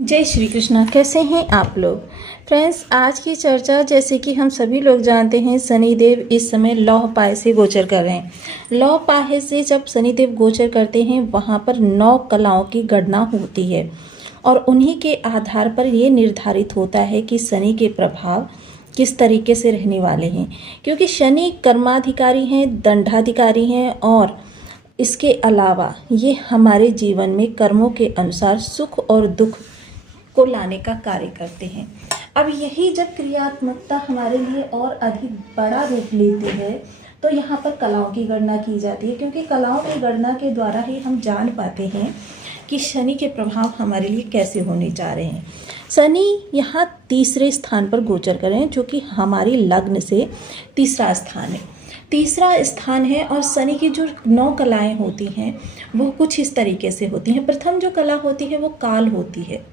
जय श्री कृष्णा। कैसे हैं आप लोग फ्रेंड्स। आज की चर्चा, जैसे कि हम सभी लोग जानते हैं, शनिदेव इस समय लौह पाए से गोचर कर रहे हैं। लौह पाए से जब शनिदेव गोचर करते हैं वहाँ पर 9 कलाओं की गणना होती है और उन्हीं के आधार पर ये निर्धारित होता है कि शनि के प्रभाव किस तरीके से रहने वाले हैं, क्योंकि शनि कर्माधिकारी हैं, दंडाधिकारी हैं और इसके अलावा ये हमारे जीवन में कर्मों के अनुसार सुख और दुख को लाने का कार्य करते हैं। अब यही जब क्रियात्मकता हमारे लिए और अधिक बड़ा रूप लेती है तो यहाँ पर कलाओं की गणना की जाती है, क्योंकि कलाओं की गणना के द्वारा ही हम जान पाते हैं कि शनि के प्रभाव हमारे लिए कैसे होने जा रहे हैं। शनि यहाँ तीसरे स्थान पर गोचर कर रहे हैं, जो कि हमारी लग्न से तीसरा स्थान है। और शनि की जो 9 कलाएं होती हैं वो कुछ इस तरीके से होती हैं। प्रथम जो कला होती है वो काल होती है।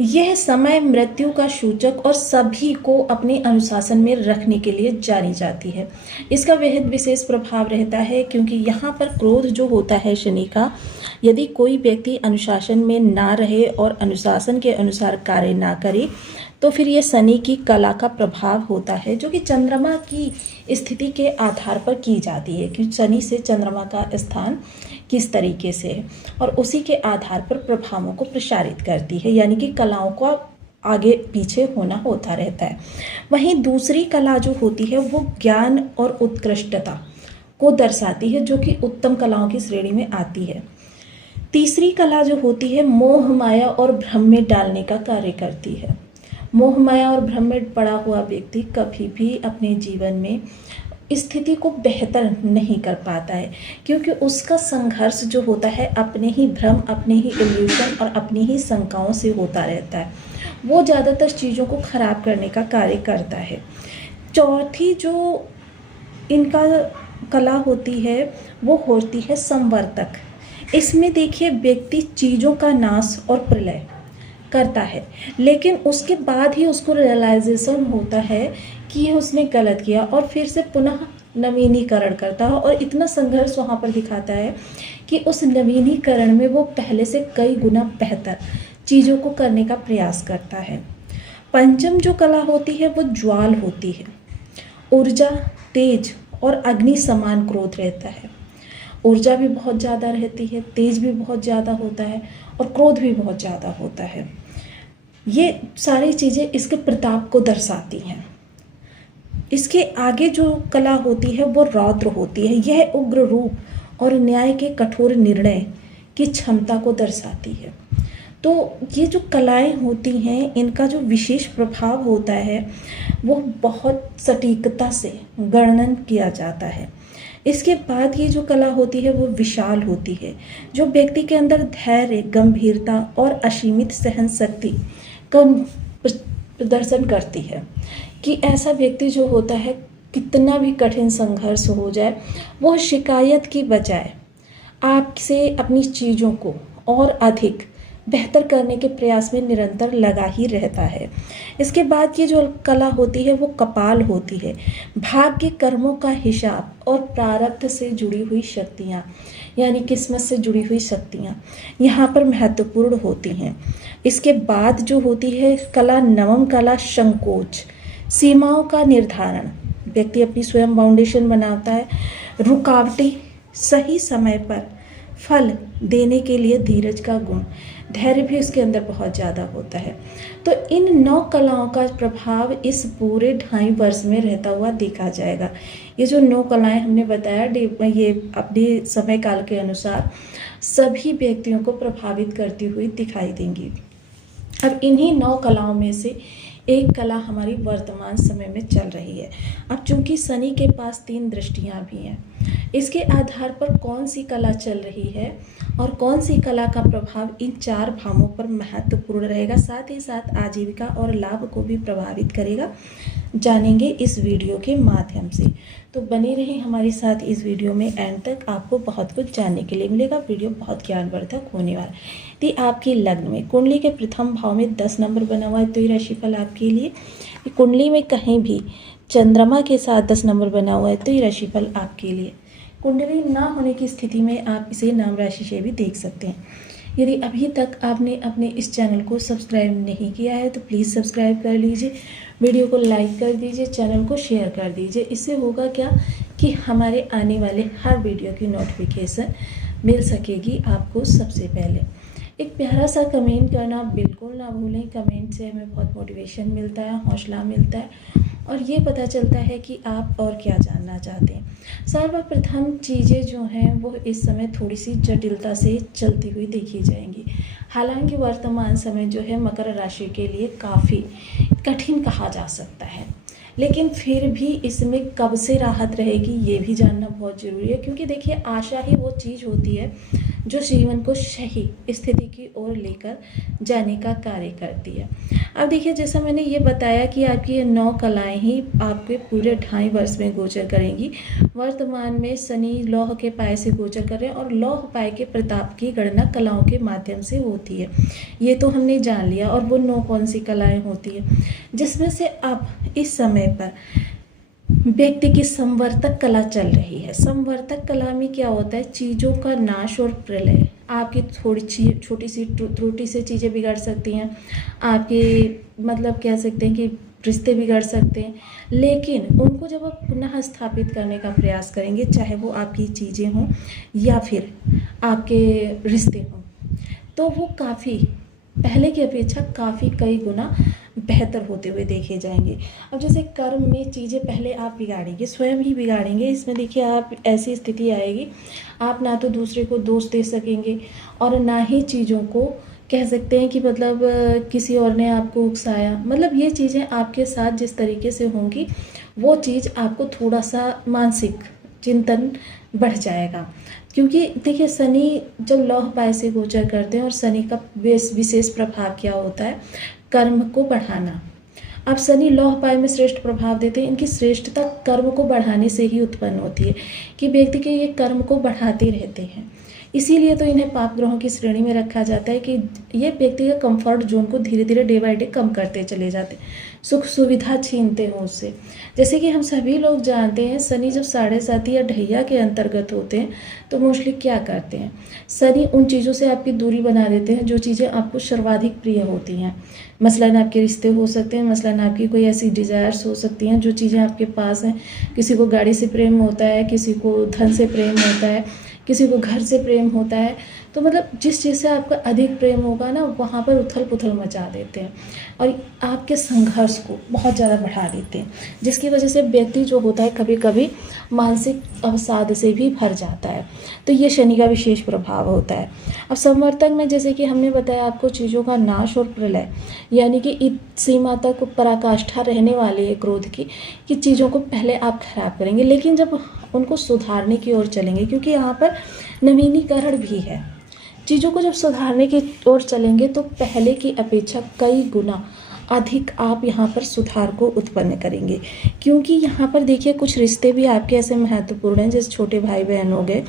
यह समय मृत्यु का सूचक और सभी को अपने अनुशासन में रखने के लिए जानी जाती है। इसका बेहद विशेष प्रभाव रहता है, क्योंकि यहाँ पर क्रोध जो होता है शनि का, यदि कोई व्यक्ति अनुशासन में ना रहे और अनुशासन के अनुसार कार्य ना करे तो फिर ये शनि की कला का प्रभाव होता है, जो कि चंद्रमा की स्थिति के आधार पर की जाती है कि शनि से चंद्रमा का स्थान किस तरीके से है और उसी के आधार पर प्रभावों को प्रसारित करती है, यानी कि कलाओं को आगे पीछे होना होता रहता है। वहीं दूसरी कला जो होती है वो ज्ञान और उत्कृष्टता को दर्शाती है, जो कि उत्तम कलाओं की श्रेणी में आती है। तीसरी कला जो होती है मोह माया और भ्रम में डालने का कार्य करती है। मोह माया और भ्रम में पड़ा हुआ व्यक्ति कभी भी अपने जीवन में स्थिति को बेहतर नहीं कर पाता है, क्योंकि उसका संघर्ष जो होता है अपने ही भ्रम, अपने ही इल्यूशन और अपनी ही शंकाओं से होता रहता है। वो ज़्यादातर चीज़ों को खराब करने का कार्य करता है। चौथी जो इनका कला होती है वो होती है संवर्तक। इसमें देखिए व्यक्ति चीज़ों का नाश और प्रलय करता है, लेकिन उसके बाद ही उसको रियलाइजेशन होता है कि ये उसने गलत किया और फिर से पुनः नवीनीकरण करता है और इतना संघर्ष वहाँ पर दिखाता है कि उस नवीनीकरण में वो पहले से कई गुना बेहतर चीज़ों को करने का प्रयास करता है। पंचम जो कला होती है वो ज्वाल होती है। ऊर्जा, तेज और अग्नि समान क्रोध रहता है। ऊर्जा भी बहुत ज़्यादा रहती है, तेज भी बहुत ज़्यादा होता है और क्रोध भी बहुत ज़्यादा होता है। ये सारी चीज़ें इसके प्रताप को दर्शाती हैं। इसके आगे जो कला होती है वो रौद्र होती है। यह उग्र रूप और न्याय के कठोर निर्णय की क्षमता को दर्शाती है। तो ये जो कलाएं होती हैं इनका जो विशेष प्रभाव होता है वो बहुत सटीकता से गणन किया जाता है। इसके बाद ये जो कला होती है वो विशाल होती है, जो व्यक्ति के अंदर धैर्य, गंभीरता और असीमित सहन शक्ति का प्रदर्शन करती है कि ऐसा व्यक्ति जो होता है कितना भी कठिन संघर्ष हो जाए वो शिकायत की बजाय आपसे अपनी चीज़ों को और अधिक बेहतर करने के प्रयास में निरंतर लगा ही रहता है। इसके बाद ये जो कला होती है वो कपाल होती है। भाग्य, कर्मों का हिसाब और प्रारब्ध से जुड़ी हुई शक्तियाँ, यानी किस्मत से जुड़ी हुई शक्तियाँ यहाँ पर महत्वपूर्ण होती हैं। इसके बाद जो होती है कला नवम कला संकोच, सीमाओं का निर्धारण। व्यक्ति अपनी स्वयं बाउंडेशन बनाता है। रुकावटें सही समय पर फल देने के लिए धीरज का गुण, धैर्य भी उसके अंदर बहुत ज़्यादा होता है। तो इन 9 कलाओं का प्रभाव इस पूरे 2.5 वर्ष में रहता हुआ देखा जाएगा। ये जो 9 कलाएं हमने बताया ये अपने समय काल के अनुसार सभी व्यक्तियों को प्रभावित करती हुई दिखाई देंगी। अब इन्हीं 9 कलाओं में से एक कला हमारी वर्तमान समय में चल रही है। अब चूंकि शनि के पास 3 दृष्टियां भी हैं, इसके आधार पर कौन सी कला चल रही है और कौन सी कला का प्रभाव इन 4 भावों पर महत्वपूर्ण रहेगा, साथ ही साथ आजीविका और लाभ को भी प्रभावित करेगा, जानेंगे इस वीडियो के माध्यम से। तो बने रहें हमारे साथ इस वीडियो में, एंड तक आपको बहुत कुछ जानने के लिए मिलेगा। वीडियो बहुत ज्ञानवर्धक होने वाला है। यदि आपकी लग्न में कुंडली के प्रथम भाव में 10 नंबर बना हुआ है तो ये राशिफल आपके लिए। कुंडली में कहीं भी चंद्रमा के साथ 10 नंबर बना हुआ है तो ये राशिफल आपके लिए। कुंडली ना होने की स्थिति में आप इसे नाम राशि से भी देख सकते हैं। यदि अभी तक आपने अपने इस चैनल को सब्सक्राइब नहीं किया है तो प्लीज़ सब्सक्राइब कर लीजिए, वीडियो को लाइक कर दीजिए, चैनल को शेयर कर दीजिए। इससे होगा क्या कि हमारे आने वाले हर वीडियो की नोटिफिकेशन मिल सकेगी आपको सबसे पहले। एक प्यारा सा कमेंट करना बिल्कुल ना भूलें। कमेंट से हमें बहुत मोटिवेशन मिलता है, हौसला मिलता है और ये पता चलता है कि आप और क्या जानना चाहते हैं। सर्वप्रथम चीज़ें जो हैं वो इस समय थोड़ी सी जटिलता से चलती हुई देखी जाएंगी। हालांकि वर्तमान समय जो है मकर राशि के लिए काफ़ी कठिन कहा जा सकता है, लेकिन फिर भी इसमें कब से राहत रहेगी ये भी जानना बहुत ज़रूरी है। क्योंकि देखिए, आशा ही वो चीज़ होती है जो जीवन को सही स्थिति की ओर लेकर जाने का कार्य करती है। अब देखिए, जैसा मैंने ये बताया कि आपकी ये 9 कलाएं ही आपके पूरे 2.5 वर्ष में गोचर करेंगी। वर्तमान में शनि लौह के पाए से गोचर कर रहे हैं और लौह पाए के प्रताप की गणना कलाओं के माध्यम से होती है। ये तो हमने जान लिया। और वो 9 कौन सी कलाएं होती है, जिसमें से अब इस समय पर व्यक्ति की संवर्तक कला चल रही है। संवर्तक कला में क्या होता है, चीज़ों का नाश और प्रलय। आपकी थोड़ी छोटी सी त्रुटि से चीज़ें बिगड़ सकती हैं, आपके मतलब कह सकते हैं कि रिश्ते बिगड़ सकते हैं, लेकिन उनको जब आप पुनः स्थापित करने का प्रयास करेंगे, चाहे वो आपकी चीज़ें हों या फिर आपके रिश्ते हों, तो वो काफ़ी पहले की अपेक्षा काफ़ी कई गुना बेहतर होते हुए देखे जाएंगे। अब जैसे कर्म में चीज़ें पहले आप बिगाड़ेंगे, स्वयं ही बिगाड़ेंगे। इसमें देखिए, आप ऐसी स्थिति आएगी, आप ना तो दूसरे को दोष दे सकेंगे और ना ही चीज़ों को कह सकते हैं कि मतलब किसी और ने आपको उकसाया। मतलब ये चीज़ें आपके साथ जिस तरीके से होंगी, वो चीज़ आपको थोड़ा सा मानसिक चिंतन बढ़ जाएगा। क्योंकि देखिए, शनि जब लौह पाए से गोचर करते हैं और शनि का विशेष प्रभाव क्या होता है, कर्म को बढ़ाना। अब शनि लौह पाए में श्रेष्ठ प्रभाव देते हैं। इनकी श्रेष्ठता कर्म को बढ़ाने से ही उत्पन्न होती है कि व्यक्ति के ये कर्म को बढ़ाते रहते हैं। इसीलिए तो इन्हें पाप ग्रहों की श्रेणी में रखा जाता है कि ये व्यक्ति के कंफर्ट जोन को धीरे धीरे डे बाय डे कम करते चले जाते, सुख सुविधा छीनते हैं उससे। जैसे कि हम सभी लोग जानते हैं, शनि जब 7.5 या ढैया के अंतर्गत होते हैं तो मोस्टली क्या करते हैं, शनि उन चीज़ों से आपकी दूरी बना देते हैं जो चीज़ें आपको सर्वाधिक प्रिय होती हैं। मसलन आपके रिश्ते हो सकते हैं, मसलन आपकी कोई ऐसी डिज़ायर्स हो सकती हैं जो चीज़ें आपके पास हैं। किसी को गाड़ी से प्रेम होता है, किसी को धन से प्रेम होता है, किसी को घर से प्रेम होता है। तो मतलब जिस चीज़ से आपका अधिक प्रेम होगा ना, वहाँ पर उथल पुथल मचा देते हैं और आपके संघर्ष को बहुत ज़्यादा बढ़ा देते हैं, जिसकी वजह से व्यक्ति जो होता है कभी कभी मानसिक अवसाद से भी भर जाता है। तो ये शनि का विशेष प्रभाव होता है। अब संवर्तक में जैसे कि हमने बताया आपको, चीज़ों का नाश और प्रलय, यानी कि इस सीमा तक पराकाष्ठा रहने वाली है क्रोध की, कि चीज़ों को पहले आप खराब करेंगे, लेकिन जब उनको सुधारने की ओर चलेंगे, क्योंकि यहाँ पर नवीनीकरण भी है, चीज़ों को जब सुधारने की ओर चलेंगे तो पहले की अपेक्षा कई गुना अधिक आप यहाँ पर सुधार को उत्पन्न करेंगे। क्योंकि यहाँ पर देखिए, कुछ रिश्ते भी आपके ऐसे महत्वपूर्ण हैं, जैसे छोटे भाई बहन हो गए,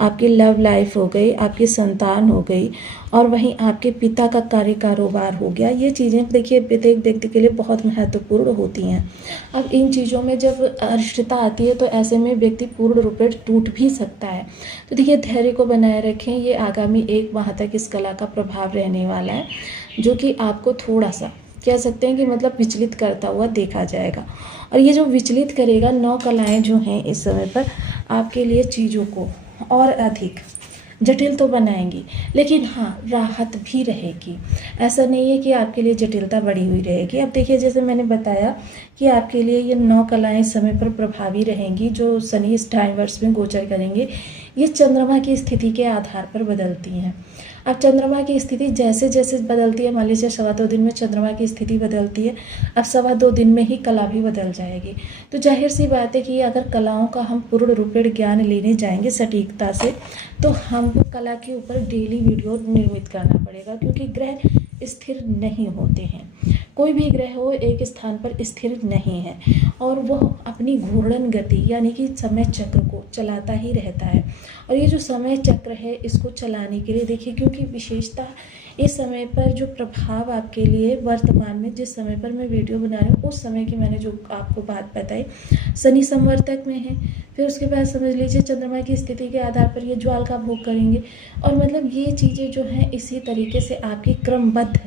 आपकी लव लाइफ हो गई, आपकी संतान हो गई, और वहीं आपके पिता का कार्य कारोबार हो गया। ये चीज़ें देखिए प्रत्येक व्यक्ति के लिए बहुत महत्वपूर्ण होती हैं। अब इन चीज़ों में जब अनिश्चितता आती है तो ऐसे में व्यक्ति पूर्ण रूप से टूट भी सकता है। तो देखिए, धैर्य को बनाए रखें। ये आगामी 1 माह तक इस कला का प्रभाव रहने वाला है, जो कि आपको थोड़ा सा कह सकते हैं कि मतलब विचलित करता हुआ देखा जाएगा। और ये जो विचलित करेगा, 9 कलाएं जो हैं इस समय पर आपके लिए चीज़ों को और अधिक जटिल तो बनाएंगी, लेकिन हाँ, राहत भी रहेगी। ऐसा नहीं है कि आपके लिए जटिलता बढ़ी हुई रहेगी। अब देखिए, जैसे मैंने बताया कि आपके लिए ये 9 कलाएं समय पर प्रभावी रहेंगी जो शनि इस 2.5 वर्ष में गोचर करेंगे। ये चंद्रमा की स्थिति के आधार पर बदलती हैं। अब चंद्रमा की स्थिति जैसे जैसे बदलती है, मान लीजिए 2.25 दिन में चंद्रमा की स्थिति बदलती है, अब 2.25 दिन में ही कला भी बदल जाएगी। तो जाहिर सी बात है कि अगर कलाओं का हम पूर्ण रूपेण ज्ञान लेने जाएंगे सटीकता से, तो हमको कला के ऊपर डेली वीडियो निर्मित करना पड़ेगा, क्योंकि ग्रह स्थिर नहीं होते हैं। कोई भी ग्रह हो एक स्थान पर स्थिर नहीं है, और वह अपनी घूर्णन गति यानी कि समय चक्र को चलाता ही रहता है। और ये जो समय चक्र है, इसको चलाने के लिए देखिए, क्योंकि विशेषता इस समय पर जो प्रभाव आपके लिए वर्तमान में जिस समय पर मैं वीडियो बना रही हूँ उस समय की मैंने जो आपको बात बताई, शनि संवर्तक में है। फिर उसके बाद समझ लीजिए चंद्रमा की स्थिति के आधार पर ये ज्वाल का भोग करेंगे, और मतलब ये चीज़ें जो हैं इसी तरीके से आपकी क्रमबद्ध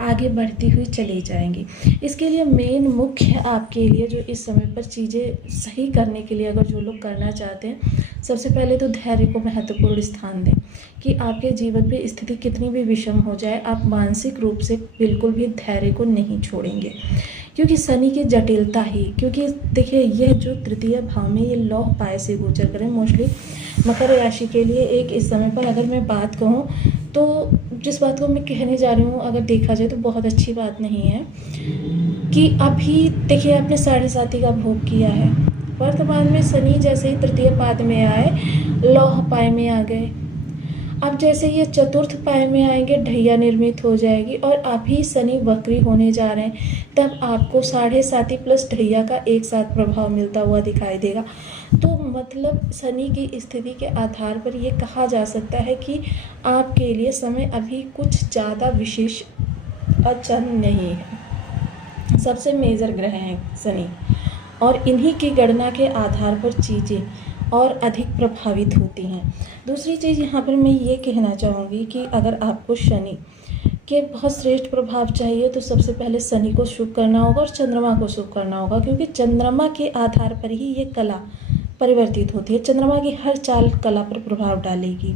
आगे बढ़ती हुई चली जाएंगी। इसके लिए मेन मुख्य आपके लिए जो इस समय पर चीज़ें सही करने के लिए अगर जो लोग करना चाहते हैं, सबसे पहले तो धैर्य को महत्वपूर्ण स्थान दें कि आपके जीवन पे स्थिति कितनी भी विषम हो जाए, आप मानसिक रूप से बिल्कुल भी धैर्य को नहीं छोड़ेंगे, क्योंकि शनि की जटिलता ही, क्योंकि देखिए यह जो तृतीय भाव में ये लौह पाए से गोचर करें, मोस्टली मकर राशि के लिए एक इस समय पर अगर मैं बात कहूँ तो जिस बात को मैं कहने जा रही हूँ अगर देखा जाए तो बहुत अच्छी बात नहीं है कि अभी देखिए आपने 7.5 का भोग किया है, वर्तमान में शनि जैसे ही तृतीय पाद में आए लौह पाए में आ गए, अब जैसे ये चतुर्थ पाए में आएंगे ढैया निर्मित हो जाएगी, और अभी शनि वक्री होने जा रहे हैं, तब आपको 7.5 प्लस ढैया का एक साथ प्रभाव मिलता हुआ दिखाई देगा। तो मतलब शनि की स्थिति के आधार पर ये कहा जा सकता है कि आपके लिए समय अभी कुछ ज़्यादा विशेष अचन नहीं है। सबसे मेजर ग्रह हैं शनि, और इन्हीं की गणना के आधार पर चीज़ें और अधिक प्रभावित होती हैं। दूसरी चीज़ यहाँ पर मैं ये कहना चाहूँगी कि अगर आपको शनि के बहुत श्रेष्ठ प्रभाव चाहिए तो सबसे पहले शनि को शुभ करना होगा और चंद्रमा को शुभ करना होगा, क्योंकि चंद्रमा के आधार पर ही ये कला परिवर्तित होती है। चंद्रमा की हर चाल कला पर प्रभाव डालेगी।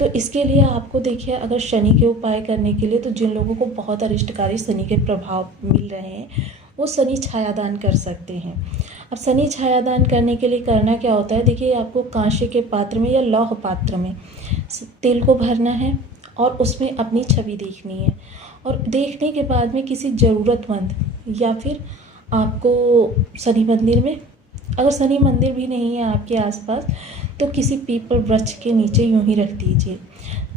तो इसके लिए आपको देखिए अगर शनि के उपाय करने के लिए तो जिन लोगों को बहुत अरिष्टकारी शनि के प्रभाव मिल रहे हैं वो शनि छायादान कर सकते हैं। अब शनि छायादान करने के लिए करना क्या होता है, देखिए आपको कांसे के पात्र में या लौह पात्र में तेल को भरना है और उसमें अपनी छवि देखनी है, और देखने के बाद में किसी ज़रूरतमंद या फिर आपको शनि मंदिर में, अगर शनि मंदिर भी नहीं है आपके आसपास तो किसी पीपल वृक्ष के नीचे यूं ही रख दीजिए।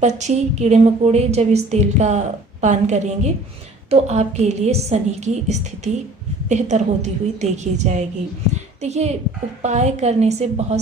पक्षी कीड़े मकोड़े जब इस तेल का पान करेंगे तो आपके लिए शनि की स्थिति बेहतर होती हुई देखी जाएगी। देखिए उपाय करने से बहुत